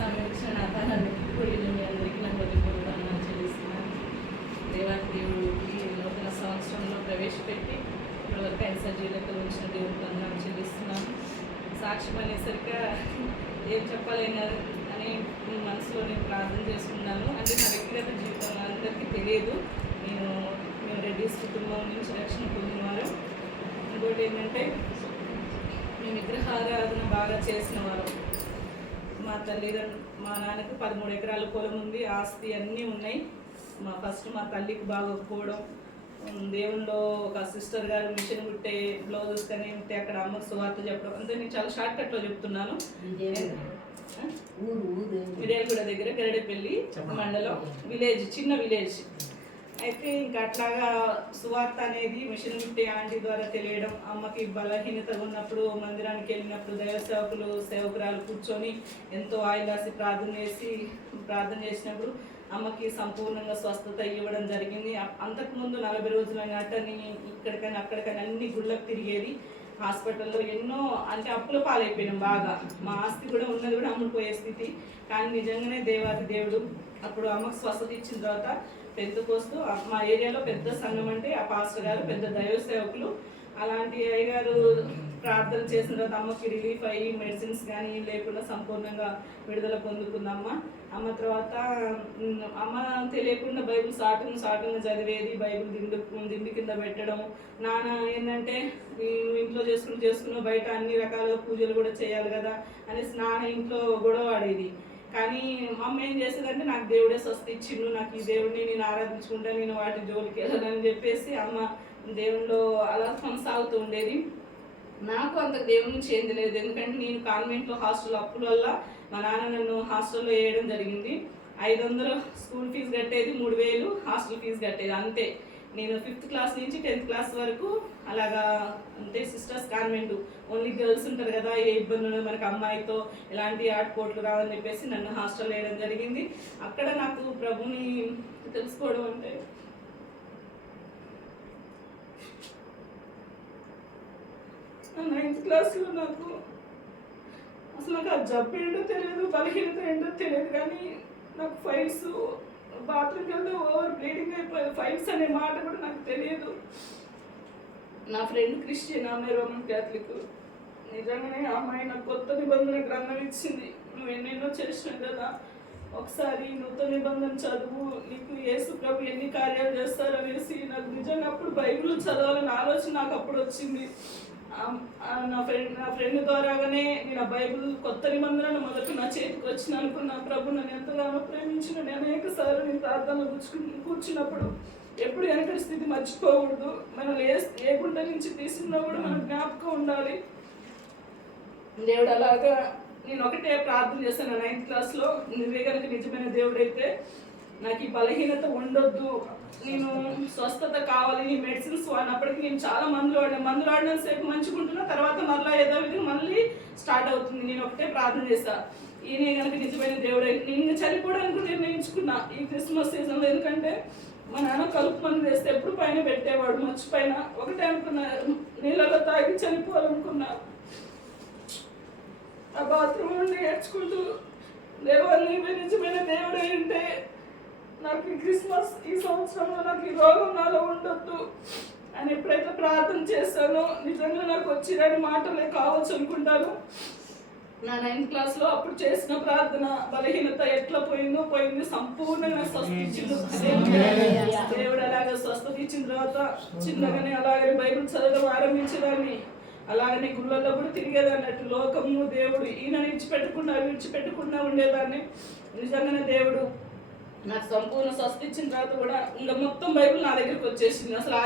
సమయం ఇచ్చిన నా తనాన్ని కూడిన మీ అందరికీ నా హృదయపూర్వకంగా చెల్లిస్తున్నాను. దేవానికి దేవుడికి నూతన సంవత్సరంలో ప్రవేశపెట్టి ఇప్పటివరకు ఆయన సజీవులతో ఉంచిన దేవుడికి వందనాలు చెల్లిస్తున్నాను. సాక్ష్యం అనేసరికి ఏం చెప్పలేను అని మనసులో నేను ప్రార్థన చేసుకున్నాను. అంటే నా వ్యక్తిగత జీవితంలో అందరికీ తెలియదు. మేము రెడ్డిస్ కుటుంబం నుంచి రక్షణ పొందినవారు. ఇంకోటి ఏంటంటే మేము విగ్రహారాధన బాగా చేసిన వారు. మా మా నాన్నకి 13 ఎకరాల పొలం ఉంది, ఆస్తి అన్నీ ఉన్నాయి. మా తల్లికి బాగోకపోవడం, దేవుల్లో ఒక సిస్టర్ గారు మిషన్ కుట్టే బ్లౌజెస్ కానీ ఉంటే అక్కడ అమ్మకు సువార్త చెప్పడం, అంతే. నేను చాలా షార్ట్ కట్లో చెప్తున్నాను. మిర్యాలగూడ దగ్గర గరడేపల్లి మండలం, విలేజ్, చిన్న విలేజ్. అయితే ఇంకా అట్లాగా సువార్త అనేది మిషన్ కుట్టే ఆంటీ ద్వారా తెలియడం, అమ్మకి బలహీనతగా ఉన్నప్పుడు మందిరానికి వెళ్ళినప్పుడు దైవ సేవకురాలు కూర్చొని ఎంతో ఆయిలాసి ప్రార్థన చేసినప్పుడు అమ్మకి సంపూర్ణంగా స్వస్థత ఇవ్వడం జరిగింది. అంతకుముందు 40 రోజులైన అట్టని ఇక్కడికైనా అక్కడికైనా అన్ని గుళ్ళకు తిరిగేది. హాస్పిటల్లో ఎన్నో అంటే అప్పుల పాలైపోయినాం బాగా. మా ఆస్తి కూడా ఉన్నది కూడా అమ్ముడుపోయే స్థితి. కానీ నిజంగానే దేవాది దేవుడు అప్పుడు అమ్మకు స్వస్థత ఇచ్చిన తర్వాత పెంతుకోస్తూ మా ఏరియాలో పెద్ద సంఘం అంటే ఆ పాస్టర్ గారు పెద్ద దైవ సేవకులు. అలాంటి అయ్యగారు ప్రార్థన చేసిన తర్వాత అమ్మకి రిలీఫ్ అయ్యి మెడిసిన్స్ కానీ లేకుండా సంపూర్ణంగా విడుదల పొందుకుందమ్మ. అమ్మ తర్వాత అమ్మ తెలియకుండా బైబిల్ సాటుగా చదివేది, బైబిల్ దిండి కింద పెట్టడం. నాన్న ఏంటంటే ఇంట్లో చేసుకుని బయట అన్ని రకాలుగా పూజలు కూడా చేయాలి కదా అనేసి నాన్న ఇంట్లో గొడవ ఆడేది. కానీ అమ్మ ఏం చేసేదంటే నాకు దేవుడే స్వస్థ ఇచ్చిండు, నాకు ఈ దేవుడిని నేను ఆరాధించుకుంటా, నేను వాటి జోలికి వెళ్ళదని చెప్పేసి అమ్మ దేవుళ్ళు అలా కొనసాగుతూ ఉండేది. నాకు అంత దేవుడి నుంచి ఏం తెలియదు. ఎందుకంటే నేను కాన్వెంట్లో హాస్టల్ అప్పుల వల్ల మా నాన్న నన్ను హాస్టల్లో వేయడం జరిగింది. 500 స్కూల్ ఫీజు కట్టేది, 3000 హాస్టల్ ఫీజు కట్టేది, అంతే. నేను 5th క్లాస్ నుంచి 10th క్లాస్ వరకు అలాగా అంటే సిస్టర్స్ కాన్వెంట్, ఓన్లీ గర్ల్స్ ఉంటారు కదా, ఏ ఇబ్బంది ఉండదు మనకు, అమ్మాయితో ఎలాంటి ఆటపోట్లు రావని చెప్పేసి నన్ను హాస్టల్ వేయడం జరిగింది. అక్కడ నాకు ప్రభుని తెలుసుకోవడం అంటే 9th క్లాస్లో నాకు అసలు ఆ జబ్బు ఏంటో తెలియదు, బలహీనత ఏంటో తెలియదు. కానీ నాకు ఫైల్స్ బాత్రూమ్కి వెళ్తే ఓవర్ బ్లీడింగ్ అయిపోయేది. ఫైల్స్ అనే మాట కూడా నాకు తెలియదు. నా ఫ్రెండ్ క్రిస్టియన్, అమ్మాయి రోమన్ క్యాథలిక్. నిజంగానే ఆ అమ్మాయి నాకు కొత్త నిబంధన గ్రంథం ఇచ్చింది. నువ్వు ఎన్నెన్నో చేసినావు కదా, ఒకసారి నూతన నిబంధన చదువు, నీకు యేసు ప్రభు ఎన్ని కార్యాలు చేస్తారు అనేసి నాకు నిజంగా అప్పుడు బైబిల్ చదవాలని ఆలోచన నాకు అప్పుడు వచ్చింది. నా ఫ్రెండ్ ద్వారాగానే నేను ఆ బైబిల్ కొత్త నిబంధనలు మొదట నా చేతికి వచ్చిన అనుకున్న ప్రభు నన్ను ఎంతగానో ప్రేమించిన. నేను అనేక సార్లు నేను ప్రార్థనలు కూర్చున్నప్పుడు ఎప్పుడు వెనకటి స్థితి మర్చిపోకూడదు. మనం ఏ గుంట నుంచి తీసుకున్నా కూడా మనకు జ్ఞాపకం ఉండాలి. దేవుడు అలాగా నేను ఒకటే ప్రార్థన చేశాను 9th క్లాస్లో, నువ్వే కనుక నిజమైన దేవుడైతే నాకు ఈ బలహీనత ఉండొద్దు, నేను స్వస్థత కావాలి, నీ మెడిసిన్స్ వాడినప్పటికీ నేను చాలా మందులు వాడిన సేపు మంచుకుంటున్నా, తర్వాత మళ్ళీ ఏదో విధంగా మళ్ళీ స్టార్ట్ అవుతుంది. నేను ఒకటే ప్రార్థన చేస్తాను, ఈయన కనుక నిజమైన దేవుడే. నేను చనిపోవడానికి నిర్ణయించుకున్నా ఈ క్రిస్మస్ సీజన్లో. ఎందుకంటే మా నాన్న కలుపు మందు వేస్తే ఎప్పుడు పైన పెట్టేవాడు, మంచు పైన. ఒకటే అనుకున్నా, నీళ్ళలో తాగి చనిపోవాలనుకున్నా. ఆ బాత్రూమ్ నుండి ఏడ్చుకుంటూ, దేవా నీవే నిజమైన దేవుడే అంటే నాకు ఈ క్రిస్మస్ ఈ సంవత్సరంలో నాకు ఈ రోగం నాలో ఉండొద్దు అని ఎప్పుడైతే ప్రార్థన చేస్తానో నిజంగా నాకు వచ్చిరని మాటలే కావచ్చు అనుకుంటాను. నా 9th క్లాస్లో అప్పుడు చేసిన ప్రార్థన బలహీనత ఎట్లా పోయింది, సంపూర్ణంగా స్వస్థ ఇచ్చింది దేవుడు. అలాగే స్వస్థత ఇచ్చిన తర్వాత చిన్నగానే అలాగే బైబిల్ చదవడం ఆరంభించడాన్ని, అలాగనే గుళ్ళల్లో కూడా తిరిగేదాన్ని. అటు లోకము దేవుడు ఈయన విడిచిపెట్టకుండా ఉండేదాన్ని. నిజంగానే దేవుడు నాకు సంపూర్ణ స్వస్థ ఇచ్చిన తర్వాత కూడా ఇంకా మొత్తం బైబిల్ నా దగ్గరికి వచ్చేసింది. అసలు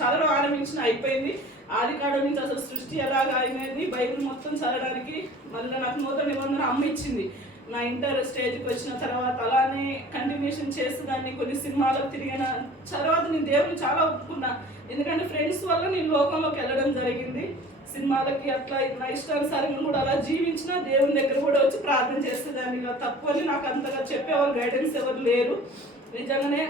చదవడం ఆరంభించిన అయిపోయింది. ఆది కాలం నుంచి అసలు సృష్టి ఎలాగా అయినది బైబిల్ మొత్తం చదవడానికి మళ్ళీ నాకు నూతన నిబంధన అమ్మ ఇచ్చింది. నా ఇంటర్ స్టేజ్కి వచ్చిన తర్వాత అలానే కంటిన్యూషన్ చేసేదాన్ని. కొన్ని సినిమాలకు తిరిగిన తర్వాత నేను దేవుని చాలా ఒప్పుకున్నా. ఎందుకంటే ఫ్రెండ్స్ వల్ల నేను లోకంలోకి వెళ్ళడం జరిగింది. సినిమాలకి అట్లా నా ఇష్టానుసారంగా కూడా అలా జీవించిన, దేవుని దగ్గర కూడా వచ్చి ప్రార్థన చేసేదాన్ని. తప్పు అని నాకు అంతగా చెప్పేవాళ్ళు గైడెన్స్ ఎవరు లేరు. నిజంగానే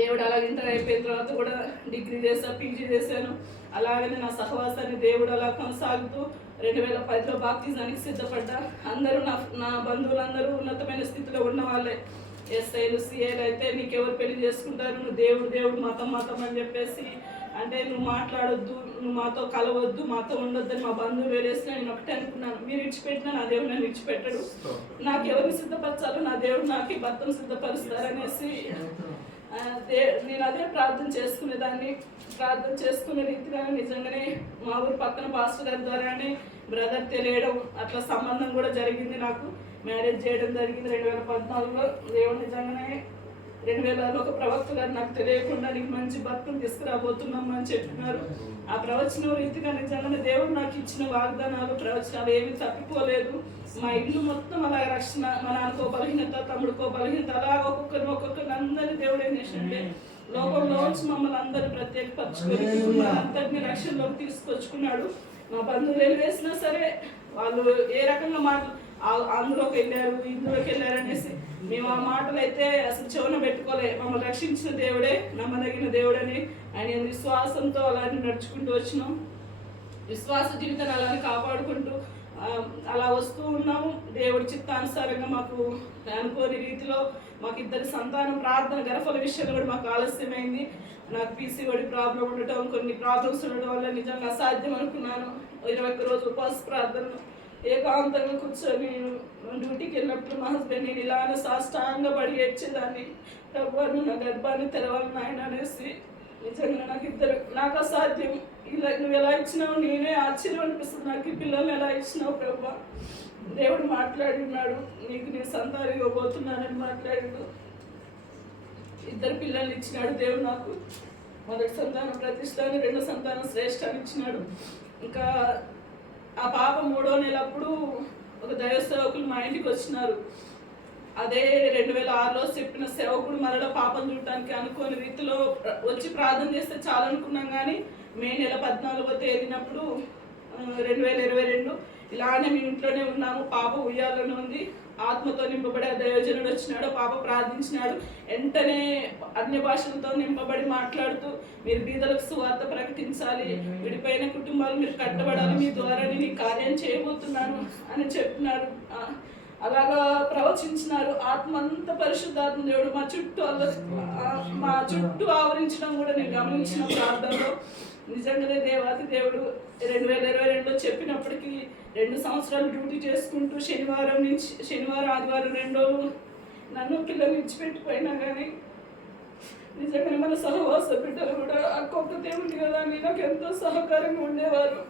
దేవుడు అలా ఇంటర్ అయిపోయిన తర్వాత కూడా డిగ్రీ చేశాను, పీజీ చేశాను. అలాగనే నా సహవాసాన్ని దేవుడు అలా కొనసాగుతూ 2010లో బాప్తిజానికి సిద్ధపడ్డా. అందరూ నా బంధువులందరూ ఉన్నతమైన స్థితిలో ఉన్న వాళ్ళే. ఎస్ఐలు సిఐలు అయితే నీకెవరు పెళ్లి చేసుకుంటారు, నువ్వు దేవుడు మతం అని చెప్పేసి అంటే నువ్వు మాట్లాడొద్దు, నువ్వు మాతో కలవద్దు, మాతో ఉండొద్దు అని మా బంధువులు వేలేసిన నేను ఒకటే అనుకున్నాను. మీరు విడిచిపెట్టినా నా దేవుడు నన్ను విడిచిపెట్టడు, నాకు ఎవరిని సిద్ధపరచాలో నా దేవుడు నాకు ఈ భర్తను సిద్ధపరుస్తారనేసి నేను అదే ప్రార్థన చేసుకునే రీతిగా నిజంగానే మా ఊరు పక్కన పాస్టర్ గారి ద్వారానే బ్రదర్ తెలియడం, అట్లా సంబంధం కూడా జరిగింది. నాకు మ్యారేజ్ చేయడం జరిగింది 2014లో. దేవుడు నిజంగానే 2000లో ఒక ప్రవక్త గారు నాకు తెలియకుండా నీకు మంచి భర్తను తీసుకురాబోతున్నాం అని చెప్పినారు. ఆ ప్రవచనం రీతిగా నిజంగానే దేవుడు నాకు ఇచ్చిన వాగ్దానాలు ప్రవచనాలు ఏమీ తప్పిపోలేదు. మా ఇల్లు మొత్తం అలా రక్షణ, మా నాన్నకో బలహీనత, తమ్ముడికో బలహీనత, అలాగ ఒక్కొక్కరిని అందరినీ దేవుడు ఏం చేసిండే లోకంలో వచ్చి మమ్మల్ని అందరినీ ప్రత్యేకపరచుకొని అందరినీ రక్షణలోకి తీసుకొచ్చుకున్నాడు. మా బంధువులు వేసినా సరే వాళ్ళు ఏ రకంగా అందులోకి వెళ్ళారు ఇందులోకి వెళ్ళారు అనేసి మేము ఆ మాటలు అయితే అసలు చెవున పెట్టుకోలే. మమ్మల్ని రక్షించిన దేవుడే నమ్మదగిన దేవుడని ఆయన విశ్వాసంతో అలానే నడుచుకుంటూ వచ్చినాం. విశ్వాస జీవితాన్ని అలానే కాపాడుకుంటూ అలా వస్తూ ఉన్నాము. దేవుడి చిత్తానుసారంగా మాకు అనుకోని రీతిలో మాకు ఇద్దరి సంతానం ప్రార్థన గర్భఫల విషయంలో కూడా మాకు ఆలస్యమైంది. నాకు పీసీఓడి ప్రాబ్లం ఉండటం, కొన్ని ప్రాబ్లమ్స్ ఉండటం వల్ల నిజంగా అసాధ్యం అనుకున్నాను. 21 రోజు ఉపవాస ప్రార్థన ఏకాంతంగా కూర్చొని డ్యూటీకి వెళ్ళినప్పుడు మా హస్బెండ్ నేను ఇలానే సాష్టాంగా పడి ఏడ్చేదాన్ని. ప్రభువు నా గర్భాన్ని తెరవాలి నాయన అనేసి. నిజంగా నాకు అసాధ్యం, ఇలా నువ్వు ఎలా ఇచ్చినావు, నేనే ఆశ్చర్యం అనిపిస్తుంది. నాకు ఈ పిల్లల్ని ఎలా ఇచ్చినావు ప్రభా. దేవుడు మాట్లాడినాడు, నీకు నేను సంతానం ఇవ్వబోతున్నానని మాట్లాడాడు. 2 పిల్లల్ని ఇచ్చినాడు దేవుడు నాకు. మొదటి సంతానం ప్రతిష్టాన్ని, 2వ సంతానం శ్రేష్ఠాన్ని ఇచ్చినాడు. ఇంకా ఆ పాప 3వ నెలప్పుడు ఒక దైవ సేవకులు మా ఇంటికి వచ్చినారు. అదే 2006లో చెప్పిన సేవకుడు మరలా పాపం చూడటానికి అనుకోని రీతిలో వచ్చి ప్రార్థన చేస్తే చాలా అనుకున్నాం. కానీ మే నెల 14వ తేదీనప్పుడు 2022 ఇలానే మీ ఇంట్లోనే ఉన్నాము. పాప ఉయ్యాలని ఉంది. ఆత్మతో నింపబడి ఆ దైవజనుడు వచ్చినాడు. పాప ప్రార్థించినాడు. వెంటనే అన్య భాషలతో నింపబడి మాట్లాడుతూ మీరు బీదలకు సువార్త ప్రకటించాలి, విడిపోయిన కుటుంబాలు మీరు కట్టబడాలి, మీ ద్వారా నేను ఈ కార్యం చేయబోతున్నాను అని చెప్పినారు. అలాగా ప్రవచించినారు. ఆత్మ అంత పరిశుద్ధాత్మ దేవుడు మా చుట్టూ ఆవరించడం కూడా నేను గమనించిన ప్రార్థనలో. నిజంగానే దేవాతి దేవుడు 2022లో చెప్పినప్పటికీ 2 సంవత్సరాలు డ్యూటీ చేసుకుంటూ శనివారం ఆదివారం 2 రోజులు నన్ను పిల్లలు ఇచ్చిపెట్టిపోయినా కానీ నిజంగానే మన సహవాస బిడ్డలు కూడా ఒక్కొక్క దేవుడి కదా అని నాకు ఎంతో సహకారంగా ఉండేవారు.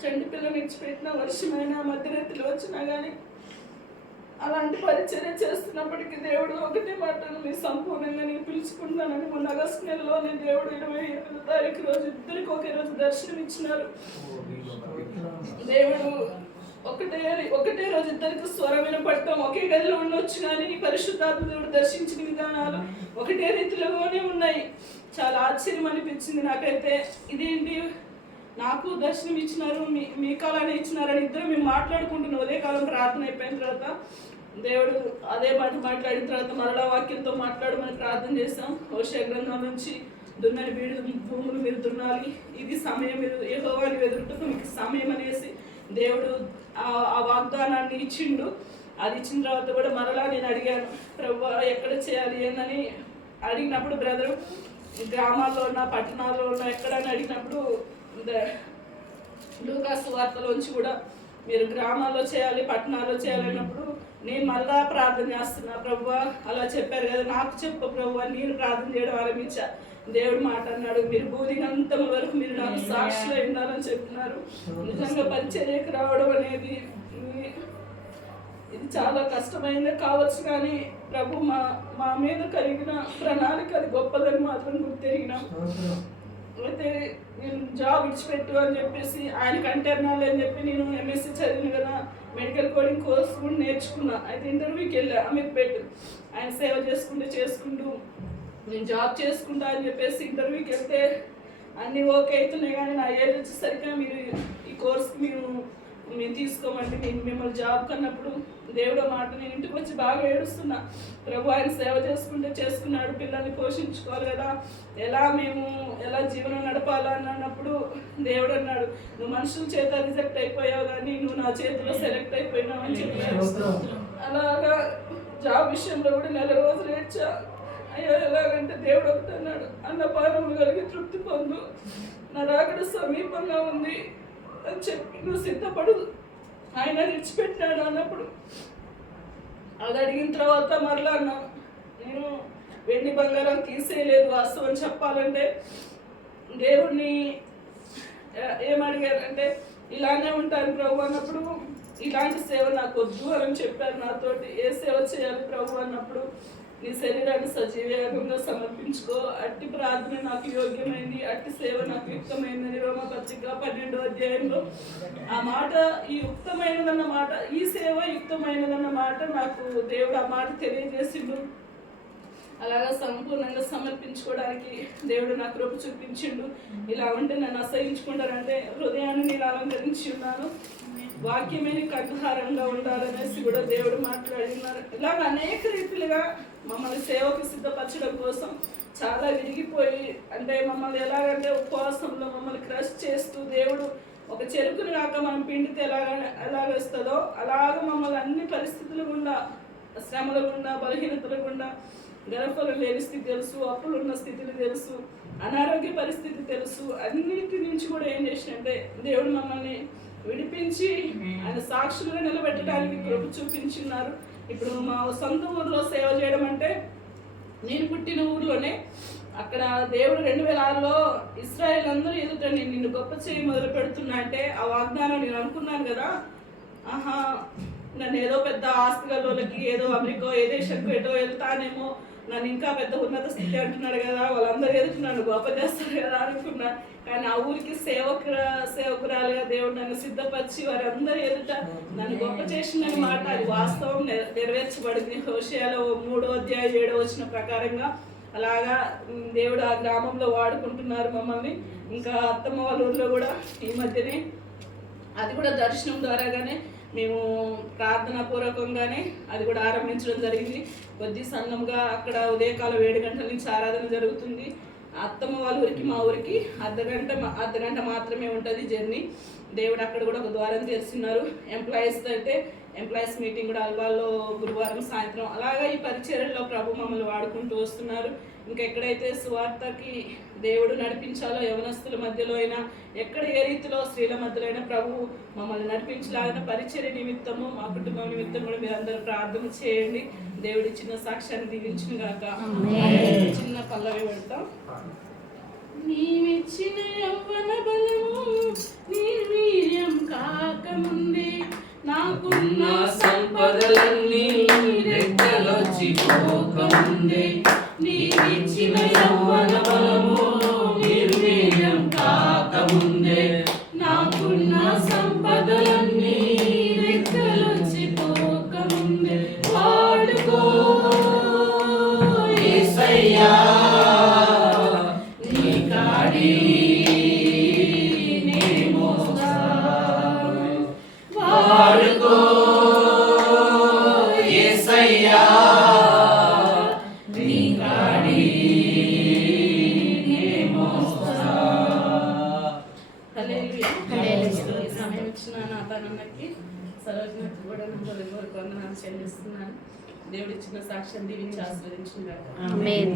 చంటి పిల్లలు ఇచ్చిపెట్టిన వర్షమైనా మధ్యరాత్రిలో వచ్చినా కానీ అలాంటి పరిచర్య చేస్తున్నప్పటికీ దేవుడు ఒకటే మాటను మీరు సంపూర్ణంగా నేను పిలుచుకుంటానని మొన్న ఆగస్టు నెలలోనే దేవుడు 28వ తారీఖు రోజు ఇద్దరికి ఒకే రోజు దర్శనం ఇచ్చినారు. దేవుడు ఒకటే రోజు ఇద్దరికి స్వరం వినపడటం, ఒకే గదిలో ఉండొచ్చు కానీ పరిశుద్ధాత్మ దేవుడు దర్శించిన విధానాలు ఒకటే రీతిలోనే ఉన్నాయి. చాలా ఆశ్చర్యం అనిపించింది నాకైతే. ఇదేంటి, నాకు దర్శనం ఇచ్చినారు, మీ కాలాన్ని ఇచ్చినారని ఇద్దరు మేము మాట్లాడుకుంటున్నాం. ఉదయ కాలం ప్రార్థన అయిపోయిన తర్వాత దేవుడు అదే మాట మాట్లాడిన తర్వాత మరలా వాక్యంతో మాట్లాడమని ప్రార్థన చేస్తాం. హోషేయ గ్రంథం నుంచి దున్నని వీడు భూములు మీరు దున్నాలి, ఇది సమయం, మీరు యెహోవాని ఎదురుటకు మీకు సమయం అనేసి దేవుడు ఆ వాగ్దానాన్ని ఇచ్చిండు. అది ఇచ్చిన తర్వాత కూడా మరలా నేను అడిగాను, ప్రభువా ఎక్కడ చేయాలి ఏందని అడిగినప్పుడు బ్రదరు గ్రామాల్లో ఉన్న పట్టణాల్లో ఉన్న ఎక్కడని అడిగినప్పుడు లూకా సువార్తలోంచి కూడా మీరు గ్రామాల్లో చేయాలి పట్టణాల్లో చేయాలన్నప్పుడు నేను మళ్ళా ప్రార్థన చేస్తున్నా. ప్రభువా అలా చెప్పారు కదా, నాకు చెప్పు ప్రభువా, నేను ప్రార్థన చేయడం ఆరంభించా. దేవుడు మాట అన్నాడు, మీరు భూదిగంతం వరకు మీరు నాకు సాక్షిలో ఉండాలని చెప్తున్నారు. నిజంగా పరిచర్యకు రావడం అనేది ఇది చాలా కష్టమైందే కావచ్చు, కానీ ప్రభు మా మీద కలిగిన ప్రణాళిక అది గొప్పదని మాత్రం గుర్తెరిగినాం. అయితే నేను జాబ్ విడిచిపెట్టు అని చెప్పేసి ఆయనకు అంటర్నాలి అని చెప్పి నేను ఎంఎస్సీ చదివిన కదా, మెడికల్ కోడింగ్ కోర్స్ కూడా నేర్చుకున్నా. అయితే ఇంటర్వ్యూకి వెళ్ళా అమీర్పేట్. ఆయన సేవ చేసుకుంటూ నేను జాబ్ చేసుకుంటా అని చెప్పేసి ఇంటర్వ్యూకి వెళ్తే అన్నీ ఓకే అవుతున్నాయి, కానీ నా ఏజ్ వచ్చేసరికి మీరు ఈ కోర్స్కి మీరు మేము తీసుకోమంటే నేను మిమ్మల్ని జాబ్ కన్నప్పుడు దేవుడు మాట నేను ఇంటికి వచ్చి బాగా ఏడుస్తున్నా. ప్రభు ఆయన సేవ చేసుకున్నాడు, పిల్లల్ని పోషించుకోవాలి కదా, ఎలా జీవనం నడపాలని అన్నప్పుడు దేవుడు అన్నాడు, నువ్వు మనుషుల చేత రిజెక్ట్ అయిపోయావు కానీ నువ్వు నా చేతిలో సెలెక్ట్ అయిపోయినావు అని చెప్పాడు. అలాగా జాబ్ విషయంలో కూడా 4 రోజులు ఏడ్చా. అయ్యో ఎలాగంటే దేవుడు ఒకటి అన్నాడు, అన్నపానములు కలిగి తృప్తి పొందు, నా రాకడ సమీపంగా ఉంది అని చెప్పి నువ్వు సిద్ధపడు, ఆయన విడిచిపెట్టినాడు అన్నప్పుడు అది అడిగిన తర్వాత మరలా అన్నా, నేను వెండి బంగారం తీసేయలేదు. వాస్తవం చెప్పాలంటే దేవుడిని ఏమడిగారంటే ఇలానే ఉంటాను ప్రభు అన్నప్పుడు, ఇలాంటి సేవ నాకు వద్దు అని చెప్పారు నాతోటి. ఏ సేవ చేయాలి ప్రభు అన్నప్పుడు, నీ శరీరాన్ని సజీవంగా సమర్పించుకో, అట్టి ప్రార్థన నాకు యోగ్యమైంది, అట్టి సేవ నాకు యుక్తమైనది. రోమపత్రిక 12వ అధ్యాయంలో ఆ మాట, ఈ యుక్తమైనదన్న మాట, ఈ సేవ యుక్తమైనదన్న మాట నాకు దేవుడు ఆ మాట తెలియజేసిండు. అలాగా సంపూర్ణంగా సమర్పించుకోవడానికి దేవుడు నాకు కృప చూపించిండు. ఇలా ఉంటే నన్ను అసహించుకుంటారంటే హృదయాన్ని నేను అలంకరించి ఉన్నాను, వాక్యమే కంఠహారంగా ఉండాలనేసి కూడా దేవుడు మాట్లాడినారు. ఇలాగ అనేక రీతిలుగా మమ్మల్ని సేవకు సిద్ధపరచడం కోసం చాలా విరిగిపోయి, అంటే మమ్మల్ని ఎలాగంటే ఉపవాసంలో మమ్మల్ని క్రష్ చేస్తూ, దేవుడు ఒక చెరుకుని కాక మనం పిండితే ఎలాగేస్తుందో అలాగ మమ్మల్ని అన్ని పరిస్థితుల గుండా, శ్రమల గుండా, బలహీనతల గుండా, గర్భఫలం లేని స్థితి తెలుసు, అప్పులు ఉన్న స్థితులు తెలుసు, అనారోగ్య పరిస్థితి తెలుసు, అన్నిటి నుంచి కూడా ఏం చేసినంటే దేవుడు మమ్మల్ని విడిపించి ఆయన సాక్షులుగా నిలబెట్టడానికి కృప చూపించున్నారు. ఇప్పుడు మా సొంత ఊర్లో సేవ చేయడం అంటే, నేను పుట్టిన ఊర్లోనే అక్కడ దేవుడు 2006లో ఇశ్రాయేల్ అందరూ ఎదుట నేను నిన్ను గొప్ప చేయి మొదలు పెడుతున్నా అంటే, ఆ వాగ్దానం నేను అనుకున్నాను కదా, నన్ను ఏదో పెద్ద ఆస్తి గలకి, ఏదో అమెరికా ఏ దేశంకు ఏదో వెళ్తానేమో, నన్ను ఇంకా పెద్ద ఉన్నత స్థితి అంటున్నాడు కదా, వాళ్ళందరూ ఎదుటి నన్ను గొప్ప చేస్తారు కదా అనుకున్నా. కానీ ఆ ఊరికి సేవకురాలుగా దేవుడు నన్ను సిద్ధపరిచి వారందరూ ఎదుట నన్ను గొప్ప చేసిన మాట అది వాస్తవం నెరవేర్చబడింది. హోషేయలో 3వ అధ్యాయం 7వ వచనం ప్రకారంగా అలాగా దేవుడు ఆ గ్రామంలో వాడుకుంటున్నారు మమ్మల్ని. ఇంకా అత్తమ్మ వాళ్ళ ఊర్లో కూడా ఈ మధ్యనే అది కూడా దర్శనం ద్వారాగానే మేము ప్రార్థనా పూర్వకంగానే అది కూడా ఆరంభించడం జరిగింది. కొద్ది సంఘంగా అక్కడ ఉదయకాలం 7 గంటల నుంచి ఆరాధన జరుగుతుంది. అత్తమ్మ వాళ్ళ ఊరికి మా ఊరికి అర్ధగంట మాత్రమే ఉంటుంది జర్నీ. దేవుడు అక్కడ కూడా ఒక ద్వారం తెరిచినారు. ఎంప్లాయీస్ మీటింగ్ కూడా అల్వాల్లో గురువారం సాయంత్రం. అలాగా ఈ పరిచర్యలో ప్రభు మమ్మల్ని వాడుకుంటూ వస్తున్నారు. ఇంకా ఎక్కడైతే సువార్తకి దేవుడు నడిపించాలో, యవనస్తుల మధ్యలో అయినా, ఎక్కడ ఏ రీతిలో స్త్రీల మధ్యలో అయినా ప్రభు మమ్మల్ని నడిపించాలన్న పరిచర్య నిమిత్తము, మా కుటుంబం నిమిత్తం కూడా మీరందరూ ప్రార్థన చేయండి. దేవుడి చిన్న సాక్ష్యాన్ని దీవించిన గాక. చిన్న పల్లవి పెడతాం. నీవిచ్చిన యవ్వన బలము నిర్వీర్యం కాకముందే, నాకున్న సంపదలన్నీ రెక్కలొచ్చి పోకముందే, నీవిచ్చిన యవ్వన బలము నిర్వీర్యం కాకముందే, నాకున్న సంపదలన్నీ రెక్కలొచ్చి పోకముందే, వాడుకో యేసయ్యా నీ కాడి నే మోస్తా, వాడుకో యేసయ్యా నీ కాడి నే మోస్తా. హల్లెలూయా. ఈ సమయం ఇచ్చిన నా తనకి సరోజనకి కూడా వందనాలు చెల్లిస్తున్నాను. దేవుడి ఇచ్చిన సాక్ష్యం దీవించి ఆశీర్వదించుగాక. ఆమేన్.